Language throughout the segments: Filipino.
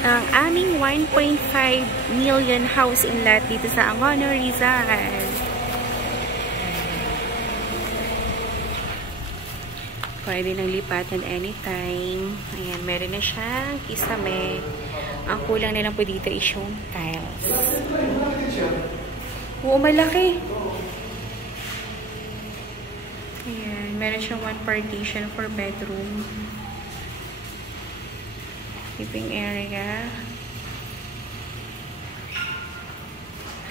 ang aming 1.5 million housing lot dito sa Angono, Rizal. Pwede nang lipatan anytime. Ayan, meron na siyang kisame. Ang kulang na lang po dito is yung tiles. Oo, malaki. Ayan, meron siyang one partition for bedroom. Living area.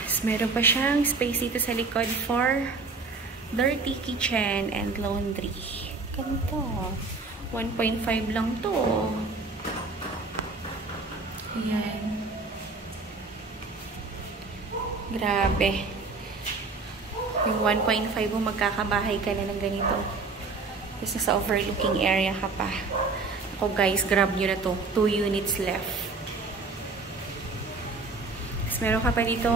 Tapos meron pa siyang space dito sa likod for dirty kitchen and laundry. Ganito. 1.5 lang to. Ayan. Grabe. Yung 1.5 mo, magkakabahay ka na ng ganito. Tapos nasa overlooking area ka pa. Ako guys, grab nyo na to. 2 units left. Tapos meron ka pa dito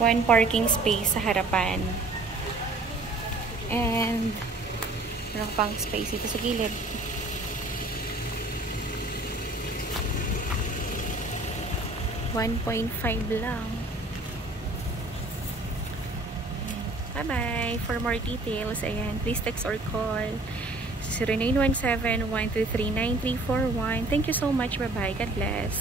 1 parking space sa harapan. And meron pang space dito sa gilid. $1.5 lang. Bye-bye. For more details, ayan, please text or call 0917-123-9341. Thank you so much. Bye-bye. God bless.